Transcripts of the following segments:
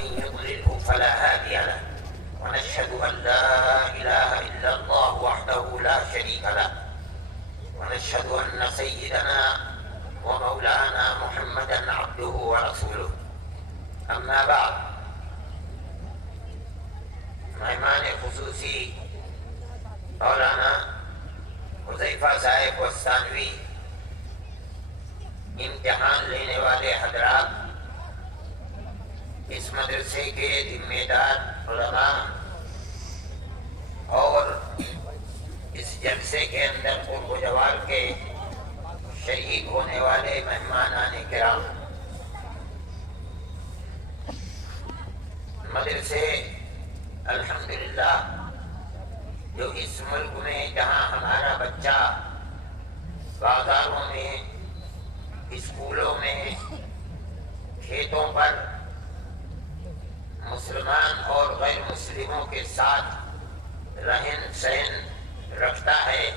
ومن يضلله فلا هادي له ونشهد أن لا إله إلا الله وحده لا شريك له ونشهد أن سيدنا ومولانا محمدا عبده ورسوله أما بعد مہمان خصوصی مولانا حذیفہ صاحب وستانوی، امتحان لینے والے حضرات، اس مدرسے کے ذمہ دار علماء اور اس جلسے کے اندر قرب و جوال کے شریک ہونے والے مہمانان کرام، مدرسے الحمدللہ جو اس ملک میں جہاں ہمارا بچہ بازاروں میں، اسکولوں میں، کھیتوں پر مسلمان اور غیر مسلموں کے ساتھ رہن سہن رکھتا ہے،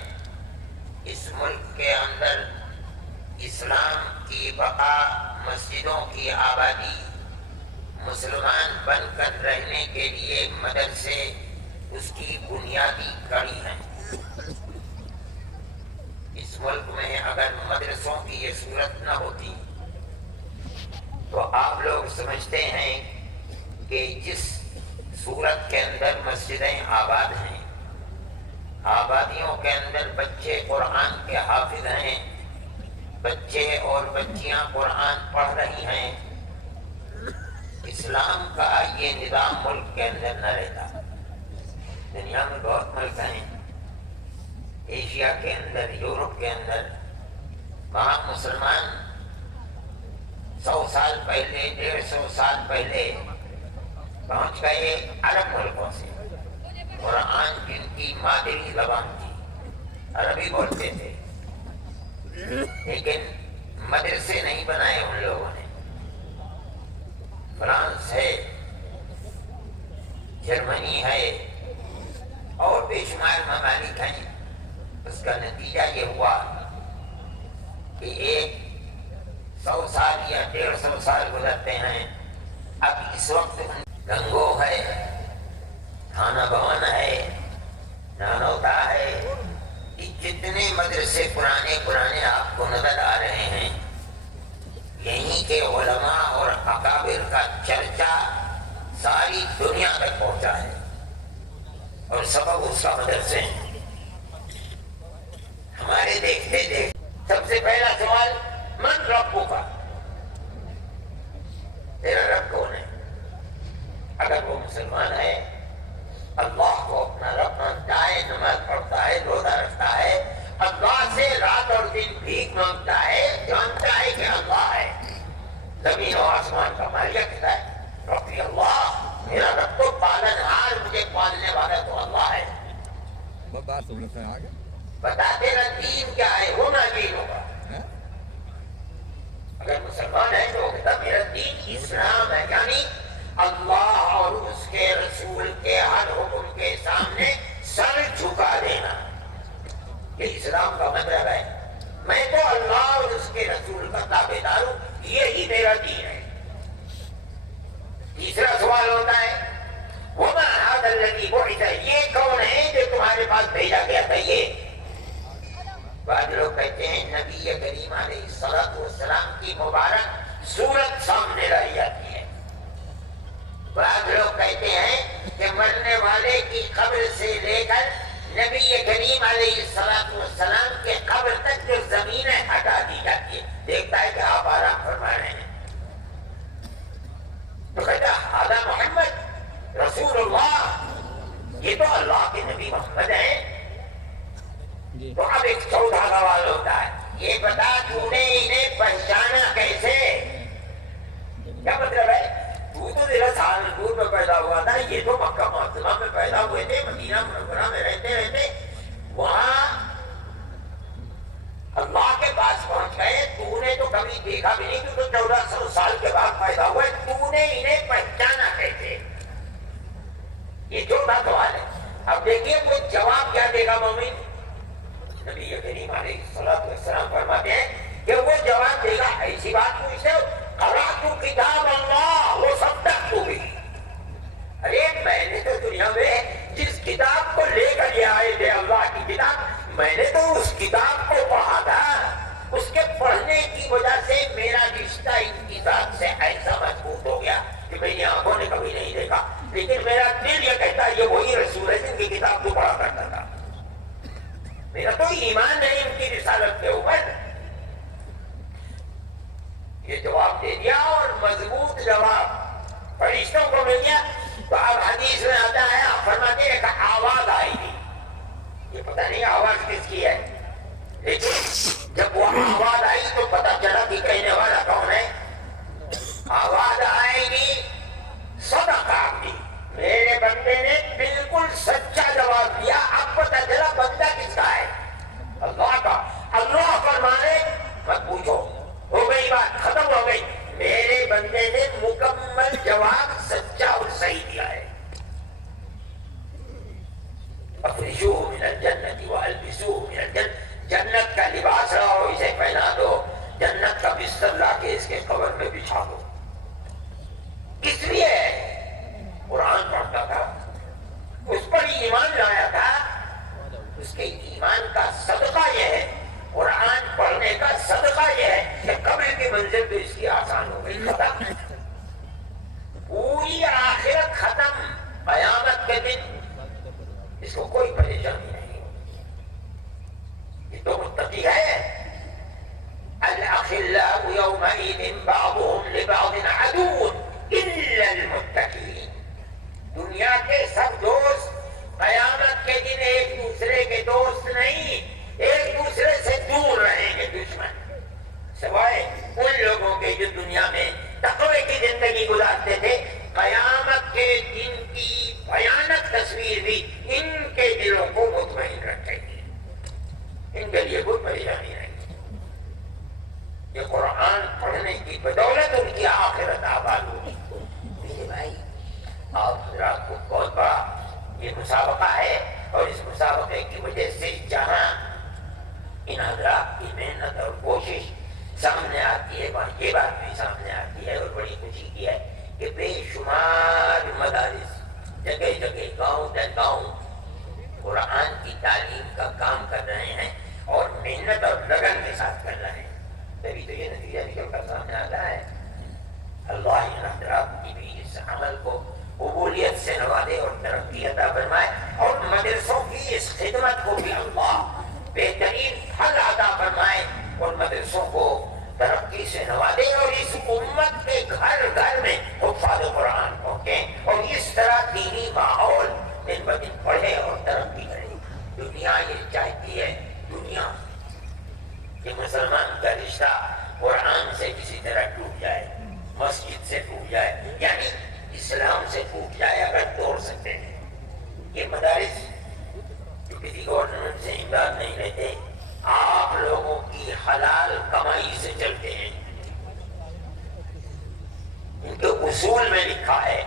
اس ملک کے اندر اسلام کی بقا، مسجدوں کی آبادی، مسلمان بن کر رہنے کے لیے مدرسے اس کی بنیادی کڑی ہیں۔ اس ملک میں اگر مدرسوں کی یہ صورت نہ ہوتی تو آپ لوگ سمجھتے ہیں کہ جس صورت کے اندر مسجدیں آباد ہیں، آبادیوں کے اندر بچے قرآن کے حافظ ہیں، بچے اور بچیاں قرآن پڑھ رہی ہیں، اسلام کا یہ نظام ملک کے اندر نہ رہتا۔ دنیا میں بہت ملک ہیں، ایشیا کے اندر، یورپ کے اندر، وہاں مسلمان 100 سال پہلے، 150 سال پہلے پہنچ گئے عرب ملکوں سے۔ قرآن جن کی مادری زبان تھی، عربی بولتے تھے، لیکن مدرسے نہیں بنائے ان لوگوں نے۔ فرانس ہے، جرمنی ہے اور بے شمار ممالک ہیں۔ اس کا نتیجہ یہ ہوا کہ 100 سال یا 150 سال گزرتے ہیں، اب اس وقت گنگو ہے، تھانہ بھون ہے، نانوتا ہے، کہ جتنے مدرسے پرانے آپ کو نظر آ رہے ہیں، یہیں کے علماء اور اکابر کا چرچا ساری دنیا تک پہنچا ہے، اور سبب اس کا مدرسے ہیں۔ ہمارے دیکھتے سب سے پہلا سوال، من ربک کا، تیرا رب کون ہے؟ اگر وہ مسلمان ہے، اللہ کو اپنا رب مانتا ہے، نماز پڑھتا ہے، روزہ رکھتا ہے، اللہ سے رات اور دن بھیک مانگتا ہے، جانتا ہے کہ اللہ ہے، زمین و آسمان کا مالک کہتا ہے ربی اللہ، میرا رب تو پالنہار، مجھے پالنے والا تو اللہ ہے۔ بتا تیرا دین کیا ہے؟ وہ نہ دین ہوگا۔ اگر مسلمان ہے تو کہتا میرا دین اسلام ہے، یعنی اللہ اور اس کے رسول کے ہر حکم کے سامنے سر جھکا دینا، یہ اسلام کا مطلب ہے۔ میں تو اللہ اور اس کے رسول کا تابعدار ہوں، یہی میرا دین ہے۔ تیسرا سوال ہوتا ہے، وَمَا هَذَا الَّذِي بُعِثَ، یہ کون ہے جو تمہارے پاس بھیجا گیا تھا؟ یہ بعض لوگ کہتے ہیں نبی کریم علیہ السلام کی مبارک صورت سامنے لائی جاتی ہے۔ بعض لوگ کہتے ہیں کہ مرنے والے کی قبر سے لے کر نبی کریم علیہ السلام کے قبر تک جو زمینیں ہٹا دی جاتی ہے، دیکھتا ہے کہ آپ آرام فرما رہے ہیں، تو کہتا ھذا محمد رسول اللہ، یہ تو اللہ کے نبی محمد ہیں۔ تو اب ایک چوتھا سوال ہوتا ہے، یہ بتا تو نے انہیں پہچانا کیسے؟ کیا مطلب ہے؟ تو ذرا سہارنپور میں پیدا ہوا تھا، یہ تو مکہ معظمہ میں پیدا ہوئے تھے، مدینہ منورہ میں رہتے وہاں اللہ کے پاس پہنچ گئے، تو نے تو کبھی دیکھا بھی نہیں، تو 1400 سال کے بعد پیدا ہوئے، تو نے انہیں پہچانا کیسے؟ یہ چوتھا سوال ہے۔ اب دیکھیے وہ جواب کیا دے گا مومن؟ نبی کریم علیہ السلام فرماتے ہیں کہ وہ جواب دے گا، ایسی بات پوچھتے ہو، قرأت کتاب اللہ وصدقت به، کہ میری آنکھوں نے کبھی نہیں دیکھا، لیکن میرا دل یہ کہتا ہے یہ وہی رسول ہے جن کی کتاب تو پڑھا کرتا تھا۔ میرا تو ایمان نہیں ان کی رسالت کے اوپر۔ یہ جواب دے دیا، اور مضبوط جواب فرشتوں کو مل گیا۔ تو اب حدیث میں آتا ہے، فرماتے ہیں کہ آواز آئی گی، یہ پتہ نہیں آواز کس کی ہے، لیکن جب وہ آواز آئی تو پتہ چلا کہ کہنے والا کون ہے۔ آواز آئے گی، صدق عبدی، میرے بندے نے بالکل سچا جواب دیا۔ اب پتہ چلا بندہ کس کا ہے، اللہ کا۔ اللہ فرمانے مت پوچھو، ہو گئی بات، ختم ہو گئی، میرے بندے نے مکمل جواب سچا اور صحیح دیا ہے۔ افرشوہ من الجنت والبسوہ من الجنت، جنت کا لباس لاؤ، اسے پہنا دو، جنت کا بستر لا کے اس کے قبر میں بچھا دو۔ اس لیے قرآن پڑھتا تھا، اس پر ایمان لایا تھا، اس کے ایمان کا صدقہ یہ ہے، قرآن پڑھنے کا صدقہ یہ ہے کہ قبر کی منزل تو اس کی آسان ہو گئی، ختم، پوری آخرت ختم، قیامت کے دن اس کو کوئی پریشانی نہیں ہوگی۔ یہ تو متقی ہے۔ الاخلاء یومئذ بعضهم لبعض عدو الا المتقین، دنیا کے سب دوست قیامت کے دن ایک دوسرے کے دوست نہیں، ایک دوسرے سے دور رہیں گے، دشمن، سوائے ان لوگوں کے جو دنیا میں تقوی کی زندگی گزارتے تھے۔ قیامت کے دن کی بھیانک تصویر بھی ان کے دلوں کو مطمئن رکھے گی، ان کے لیے کوئی پریشانی نہیں۔ یہ قرآن پڑھنے کی بدولت ان کی آخرت آباد ہوگی۔ میرے بھائی، آپ حضرات کو بہت بڑا یہ مسابقہ ہے، اور اس مسابقے کی وجہ سے جہاں ان حضرات کی محنت اور کوشش سامنے آتی ہے، وہاں یہ بات بھی سامنے آتی ہے، اور بڑی خوشی کی ہے کہ بے شمار مدارس جگہ جگہ، گاؤں در گاؤں قرآن کی تعلیم کا کام کر رہے ہیں، اور محنت اور لگن کے ساتھ کر رہے ہیں، تبھی تو یہ نتیجہ نکل کر سامنے آتا ہے۔ اللہ ان حضرات کی بھی اس عمل کو قبولیت سے نوازے اور ترقی عطا فرمائے، اور مدرسوں کی اس خدمت کو بھی اللہ بہترین پھل عطا فرمائے، اور مدرسوں کو ترقی سے نوازے، اور اس امت کے گھر گھر میں حفاظ قرآن پہنچے، اور اس طرح دینی ماحول دن بدن بڑھے اور ترقی کرے۔ دنیا یہ چاہتی ہے، دنیا کہ مسلمان کا رشتہ قرآن سے کسی طرح ٹوٹ جائے، مسجد سے ٹوٹ جائے، یعنی اسلام سے ٹوٹ جائے اگر توڑ سکتے ہیں۔ یہ مدارس جو کسی گورنمنٹ سے امداد نہیں لیتے، آپ لوگوں کی حلال کمائی سے چلتے ہیں۔ ان کے اصول میں لکھا ہے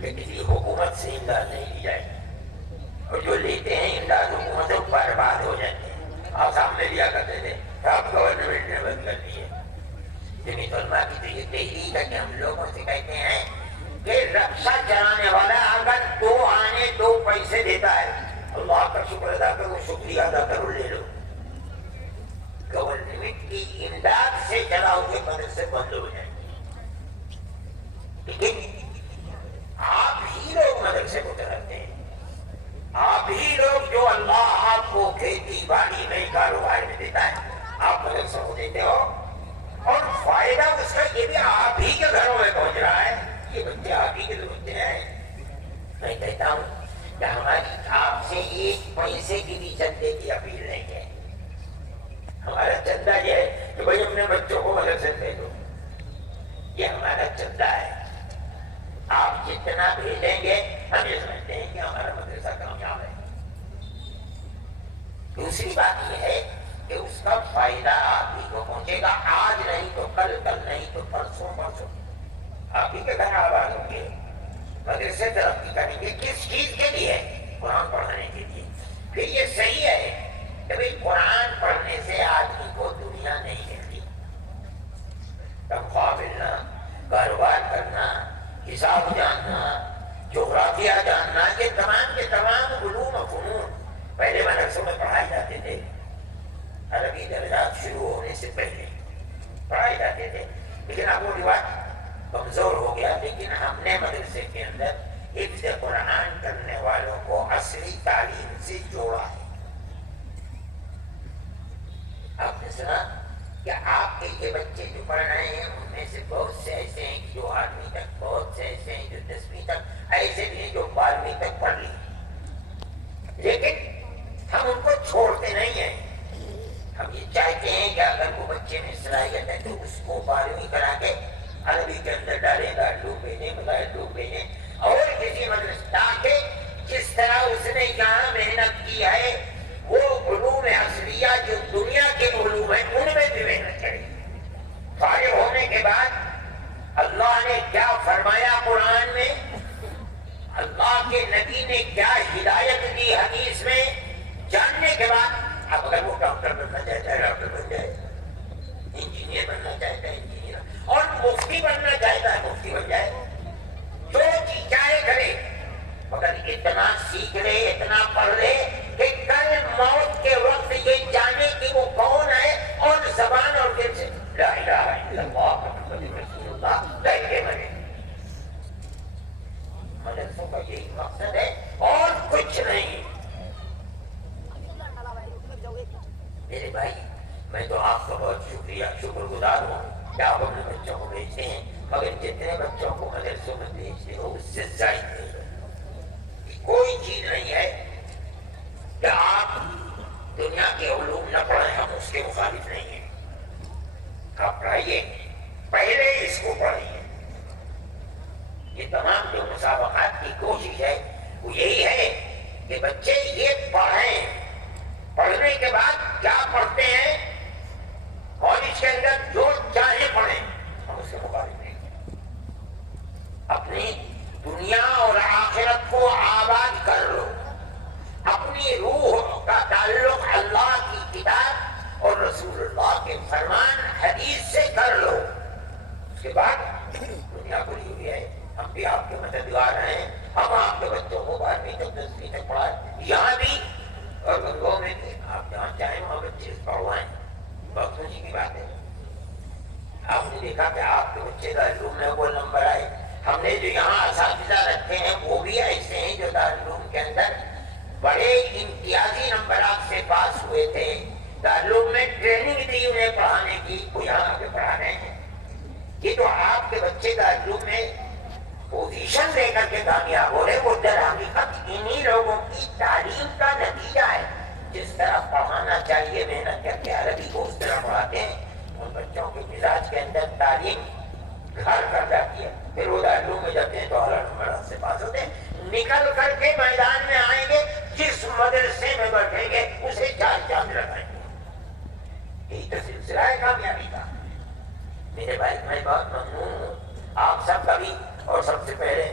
کہ کسی حکومت سے امداد نہیں لی جائے، اور جو لیتے ہیں امداد حکومتوں برباد ہو جاتے ہیں۔ آسام میں لیا کرتے تھے، اب گورنمنٹ نے بند کر دی ہے۔ جمعیت علماء کی تو یہ تحریک ہے کہ ہم لوگوں سے کہتے ہیں کہ رکشہ چلانے والا اگر 2 آنے 2 پیسے دیتا ہے، اللہ کا شکر ادا کرو، شکریہ ادا کرو، لے لو۔ گورنمنٹ کی امداد سے چلا ہوئے مدرسے بند ہو جائیں، لیکن آپ ہی لوگ مدرسے کو چلاتے ہیں، آپ ہی لوگ جو اللہ آپ کو کھیتی باڑی میں کاروبار میں دیتا ہے، آپ مدرسے کو دیتے ہو، اور فائدہ اس کا یہ بھی آپ ہی کے گھروں میں پہنچ رہا ہے۔ یہ بچے آپ ہی کے تو بچے ہیں۔ میں کہتا ہوں کہ ہماری آپ سے 1 پیسے کی بھی چندے کی اپیل نہیں ہے۔ ہمارا چندہ یہ ہے کہ بھائی اپنے بچوں کو مدرسے دے دو، یہ ہمارا چندہ ہے۔ آپ جتنا بھیجیں گے ہم یہ سمجھتے ہیں کہ ہمارا مدرسہ کامیاب ہے۔ دوسری بات یہ ہے کہ اس کا فائدہ آپ ہی کو پہنچے گا، آج نہیں تو کل، کل نہیں تو پرسوں، پرسوں آپ ہی کے گھر آباد ہوں گے، مدرسے ترقی کریں گے۔ کس چیز کے لیے؟ قرآن پڑھانے کے لیے۔ پھر یہ صحیح ہے کہ بھائی قرآن پڑھنے سے آدمی کو دنیا نہیں ملتی، تنخواہ ملنا، کاروبار کرنا، حساب جاننا، جغرافیہ جاننا، یہ تمام کے تمام علوم و فنون پہلے مدرسوں میں پڑھائے جاتے تھے۔ عربی درجات شروع ہونے سے پہلے پڑھائے جاتے تھے، لیکن اب وہ رواج کمزور ہو گیا، لیکن ہم نے مدرسے کے اندر حفظ قرآن کرنے والوں کو عصری تعلیم سے جوڑا ہے۔ آپ نے سنا کہ آپ کے یہ بچے جو پڑھ رہے ہیں ان میں سے بہت سے ایسے ہیں جو 8ویں تک، بہت سے ایسے ہیں جو 10ویں تک، ایسے بھی ہیں جو 12ویں تک پڑھ لی، لیکن ہم ان کو چھوڑتے نہیں ہیں۔ ہم یہ چاہتے ہیں کہ اگر وہ بچے میں صلاحیت ہے تو اس کو 12ویں کرا کے عربی کے اندر ڈالیں، دارالعلوم بھیجیں، مدارسالعلوم بھیجیں، اور کسی مدرسے، تاکہ جس طرح اس نے یہاں محنت کی ہے وہ علوم عصریہ جو دنیا کے علوم ہیں ان میں بھی محنت کرے۔ فارغ ہونے کے بعد اللہ نے کیا فرمایا قرآن میں، اللہ کے نبی نے کیا ہدایت دی حدیث میں، جاننے کے بعد اب اگر وہ ڈاکٹر بننا چاہتا ہے ڈاکٹر بن جائے، انجینئر بننا چاہتا ہے انجینئر، اور مفتی بننا چاہتا ہے مفتی بن جائے، جو چیز چاہے کرے، مگر اتنا سیکھ لے، اتنا پڑھ لے کہ کل موت کے وقت یہ جانے کہ وہ کون ہے، اور زبان اور دل سے لا الہ الا اللہ محمد رسول اللہ کہہ کے مرے۔ مدرسوں کا یہی مقصد ہے اور کچھ نہیں۔ میرے بھائی، میں تو آپ کا بہت شکر گزار ہوں کہ آپ اپنے بچوں کو بھیجتے ہیں، مگر جتنے بچوں کو مدرسوں میں بھیجتے ہو اس سے زائد نہیں۔ کوئی چیز نہیں ہے کہ آپ دنیا کے علوم نہ پڑھیں، ہم اس کے مخالف نہیں ہیں، آپ پڑھائیے، پہلے اس کو پڑھائیے۔ یہ تمام جو مسابقات کی کوشش ہے وہ یہی ہے کہ بچے یہ پڑھیں، پڑھنے کے بعد کیا پڑھتے ہیں کالج کے اندر جو چاہے پڑھیں، ہم اس کے مخالف نہیں۔ اپنی دنیا اور آخرت کو آباد کر لو، اپنی روح کا تعلق اللہ کی کتاب اور رسول اللہ کے فرمان حدیث سے کر لو، اس کے بعد دنیا کو لی ہوئی ہے۔ ہم بھی آپ کے مددگار ہیں، ہم آپ کے بچوں کو 12ویں تک 10ویں تک پڑھائیں، یہاں بھی اور گنگوں میں بھی، آپ جہاں چاہیں وہاں بچے پڑھوائیں، بہت خوشی کی بات ہے۔ آپ نے دیکھا کہ آپ کے بچے دارالعلوم میں وہ نمبر آئے، ہم نے جو یہاں اساتذہ رکھے ہیں وہ بھی ایسے ہیں جو دارالعلوم کے اندر بڑے امتیازی نمبرات سے پاس ہوئے تھے، دارالعلوم میں ٹریننگ دی انہیں پڑھانے کی، وہ یہاں آ کے پڑھا رہے ہیں۔ یہ تو آپ کے بچے دارالعلوم میں پوزیشن لے کر کے کامیاب ہو رہے، وہ در حقیقت انہی لوگوں کی تعلیم کا نتیجہ ہے۔ جس طرح پڑھانا چاہیے محنت کر کے عربی کو اس طرح پڑھاتے ہیں، ان بچوں کے مزاج کے اندر تعلیم گھر کر جاتی ہے، پھر وہ دارالعلوم میں جاتے ہیں تو اعلیٰ نمبرات سے پاس ہوتے ہیں، نکل کر کے میدان میں آئیں گے، جس مدرسے میں بیٹھیں گے اسے 4 چاند لگائیں گے۔ یہی تو سلسلہ ہے کامیابی کا۔ میرے بھائی، میں بہت ممنون ہوں آپ سب کا بھی، اور سب سے پہلے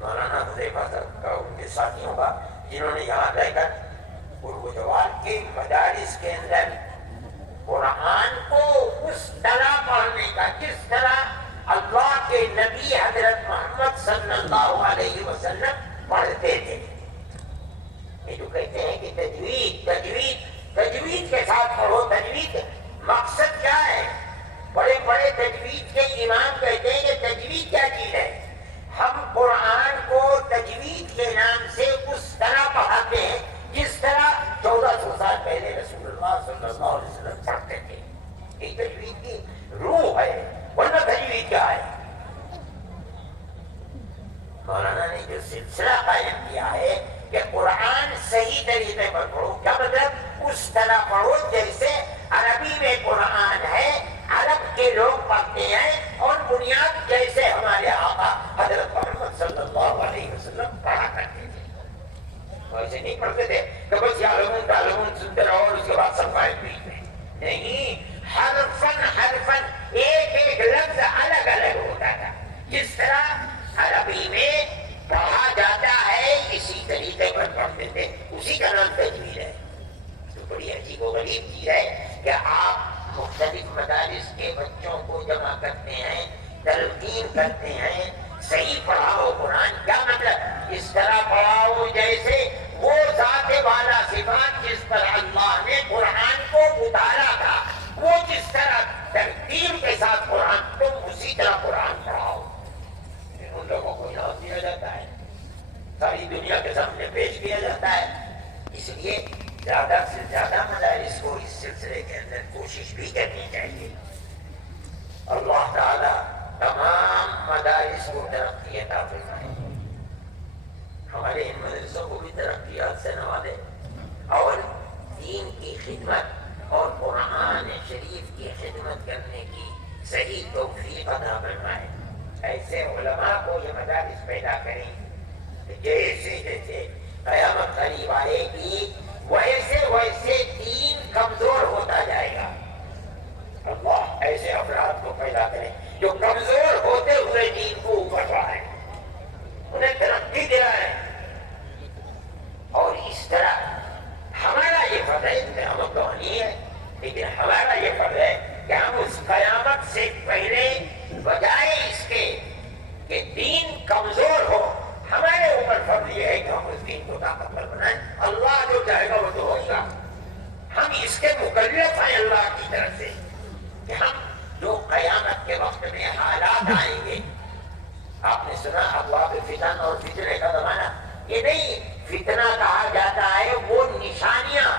مولانا حذیفہ صاحب کا، ان کے ساتھیوں کا، جنہوں نے یہاں رہ کر اردوجوار کے مدارس کے اندر قرآن کو اس طرح پڑھنے کا جس طرح اللہ کے نبی حضرت محمد صلی اللہ علیہ وسلم پڑھتے تھے۔ یہ جو کہتے ہیں کہ تجوید کے ساتھ پڑھو، تجوید مقصد کیا ہے؟ بڑے بڑے تجوید کے امام کہتے ہیں کہ تجوید کیا چیز ہے؟ ہم قرآن کو تجوید کے نام سے اس طرح پڑھاتے ہیں جس طرح 1400 سال پہلے رسول اللہ صلی اللہ علیہ وسلم پڑھتے تھے۔ یہ تجوید کی روح ہے، ورنہ تجوید کیا ہے؟ مولانا نے جو سلسلہ قائم کیا ہے کہ قرآن صحیح طریقے پر پڑھو، کیا مطلب؟ اس طرح پڑھو جیسے عربی میں قرآن ہے، عرب کے لوگ پڑھتے ہیں، اور بنیاد جیسے ہمارے آقا حضرت محمد صلی اللہ علیہ وسلم پڑھا کرتے تھے۔ ویسے نہیں پڑھتے تھے کہ بس یعلمون تعلمون سنتے رہو اور اس کے بعد سب فائد بیچ میں نہیں، حرفن حرفن ایک ایک لفظ الگ الگ ہوتا تھا۔ جس طرح عربی میں پڑھا جاتا ہے اسی طریقے پر پڑھتے تھے، اسی کا نام تجوید ہے۔ تو بڑی عجیب و غریب چیز ہے کہ آپ مختلف مدارس کے بچوں کو جمع کرتے ہیں، تلقین کرتے ہیں، صحیح پڑھاؤ قرآن، کیا مطلب؟ اس طرح پڑھاؤ جیسے وہ ذات والا صفات جس پر اللہ نے قرآن کو اتارا تھا، وہ جس طرح ترتیب کے ساتھ قرآن، تم اسی طرح قرآن پڑھاؤ۔ دنیا کے سامنے پیش کیا جاتا ہے. اس لیے زیادہ سے زیادہ مدارس کو اس سلسلے کے اندر کوشش بھی کرنی چاہیے. اللہ تعالی تمام مدارس کو ترقی عطا فرمائے. ہمارے ان مدرسوں کو بھی ترقیات سے نوازے اور دین کی خدمت اور قرآن شریف کی خدمت کرنے کی صحیح توفیق عطا فرمائے. ایسے علماء کو یہ مدارس پیدا کریں جیسے جیسے قیامت قریب آئے گی ویسے ویسے دین کمزور ہوتا جائے گا. اللہ ایسے افراد کو پیدا کرے جو کمزور ہوتے ہوئے دین کو اوپر بڑھائیں, انہیں ترقی دلائیں. اور اس طرح ہمارا یہ فرض ہے, قیامت تو نہیں ہے لیکن ہمارا یہ فرض ہے کہ ہم اس قیامت سے پہلے بجائے اس کے کہ دین کمزور ہو, ہمارے اوپر فرض یہ ہے کہ ہم اس دین کو طاقتور بنائیں. اللہ جو چاہے گا وہ تو ہوگا. ہم اس کے مکلف ہیں اللہ کی طرف سے کہ ہم جو قیامت کے وقت میں حالات آئیں گے. آپ نے سنا ابواب فتن اور فتنے کا زمانہ, یہ نہیں فتنہ کہا جاتا ہے وہ نشانیاں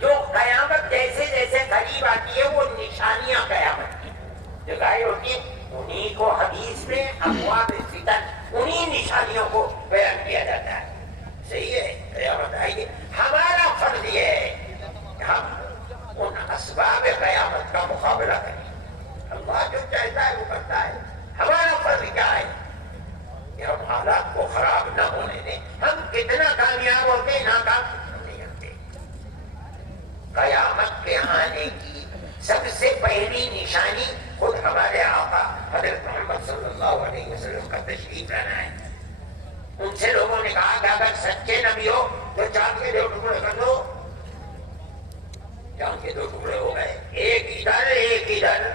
جو قیامت جیسے جیسے قریب آتی ہے, وہ نشانیاں قیامت کی جو ظاہر ہوتی ہیں انہی کو حدیث میں ابواب فتن انہی نشانیوں کو بیان کیا جاتا ہے. صحیح ہے, قیامت آئے گی. ہمارا فرض یہ ہے کہ ہم ان اسباب قیامت کا مقابلہ کریں. اللہ جو چاہتا ہے وہ کرتا ہے. ہمارا فرض کیا ہے کہ ہم حالات کو خراب نہ ہونے دیں. ہم کتنا کامیاب ہوتے ناکام نہیں ہوتے. قیامت کے آنے کی سب سے پہلی نشانی خود ہمارے آقا حضرت محمد صلی اللہ علیہ وسلم کا تشریف لانا ہے. ان سے لوگوں نے کہا کہ اگر سچے نبی ہو تو چاند کے 2 ٹکڑے کر دو. چاند کے 2 ٹکڑے ہو گئے, ایک ادھر ایک ادھر.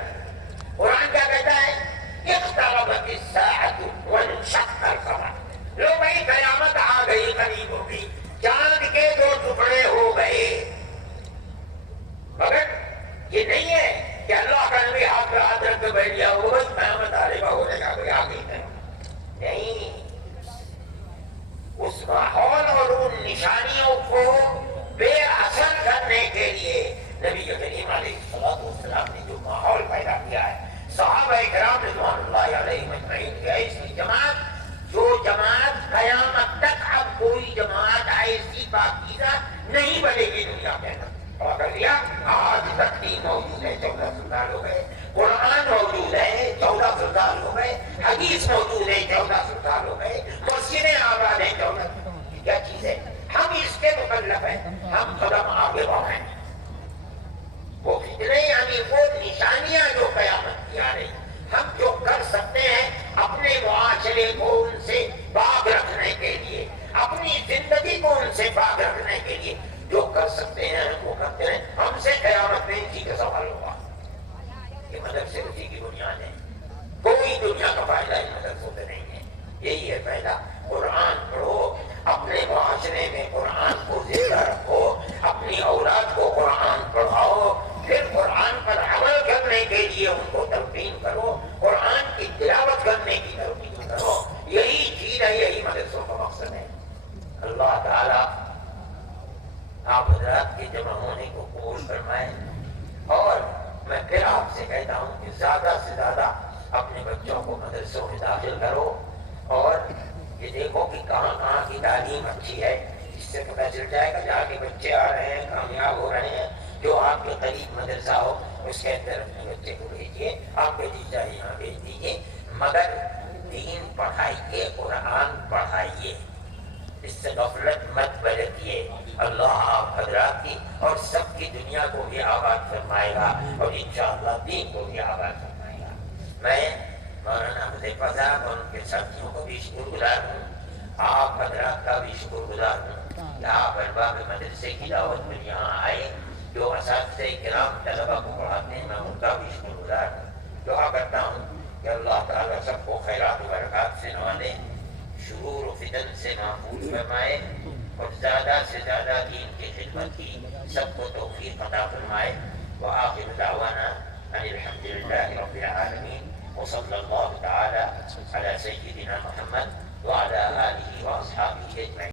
قرآن کیا کہتا ہے, اقتربت الساعۃ وانشق القمر. لو بھائی قیامت آ گئی, قریب ہو گئی, چاند کے 2 ٹکڑے ہو گئے. مگر یہ نہیں ہے کہ اللہ کا نبی ہاتھ پہ ہاتھ رکھ کے بیٹھ گیا ہو بس قیامت آ رہے گا ہو جائے گا کوئی آ گئی نہیں. اس ماحول اور ان نشانیوں کو بے اثر کرنے کے لیے نبی کریم علیہ السلام نے جو ماحول پیدا کیا ہے, صحابہ کرام رضوان اللہ علیہم اجمعین کی ایسی جماعت جو جماعت قیامت تک اب کوئی جماعت ایسی پاکیزہ نہیں بنے گی دنیا کے اندر. اور کر لیا آج تک دین موجود ہے, 1400 سال ہو گئے. قرآن موجود ہے, 1400 سال ہو گئے. حدیث موجود ہے, 1400 سال ہو گئے. مسجدیں آباد ہیں, 1400. کیا چیز ہے؟ ہم اس کے مکلف ہیں, ہم قدم آگے بڑھائیں. وہ فتنے یعنی وہ نشانیاں جو قیامت کی آ رہی, ہم جو کر سکتے ہیں اپنے معاشرے کو ان سے پاک رکھنے کے لیے, اپنی زندگی کو ان سے پاک رکھنے کے لیے جو کر سکتے ہیں ہم وہ کرتے ہیں. ہم سے قیامت میں اسی کا سوال ہوگا. یہ مدرسے اسی کی بنیاد ہے. کوئی دنیا کا فائدہ ان مدرسوں سے نہیں ہے. یہی ہے فائدہ. قرآن پڑھو, اپنے معاشرے میں قرآن کو زندہ رکھو, اپنی اولاد کو قرآن پڑھاؤ, پھر قرآن پر عمل کرنے کے لیے ان کو تلقین کرو, قرآن کی تلاوت کرنے کی تلقین کرو. یہی چیز ہے, یہی مدرسوں کا مقصد ہے. اللہ تعالیٰ آپ حضرات کے جمع ہونے کو قبول فرمائے. اور میں پھر آپ سے کہتا ہوں کہ زیادہ سے زیادہ اپنے بچوں کو مدرسوں میں داخل کرو اور یہ دیکھو کہ کہاں کہاں کی تعلیم اچھی ہے. اس سے پتہ چل جائے گا جا کے بچے آ رہے ہیں, کامیاب ہو رہے ہیں. جو آپ کے قریب مدرسہ ہو اس کے اندر اپنے بچے کو بھیجیے, آپ کے ٹیچر یہاں بھیج دیجیے, مگر دین پڑھائیے, قرآن پڑھائیے. اس سے غفلت مت برتیے. اللہ آپ حضرات کی اور سب کی دنیا کو بھی آباد فرمائے گا اور انشاءاللہ دین کو بھی آباد فرمائے گا. میں مولانا حذیفہ صاحب اور ان کے ساتھیوں کو بھی شکر گزار ہوں, آپ حضرات کا بھی شکر گزار ہوں کہ آپ ارباب مدرسے کی دعوت میں یہاں آئے. جو اساتذہ کرام طلبہ کو پڑھاتے ہیں میں ان کا بھی شکر گزار ہوں. دعا کرتا ہوں کہ اللہ تعالیٰ سب کو خیرات و برکات سے نوازے, شرور و فتن سے محفوظ فرمائے اور زیادہ سے زیادہ دین کی خدمت کی سب کو توفیق عطا فرمائے. وآخر دعوانا ان الحمد للہ رب العالمین وصلی اللہ تعالی علی سیدنا محمد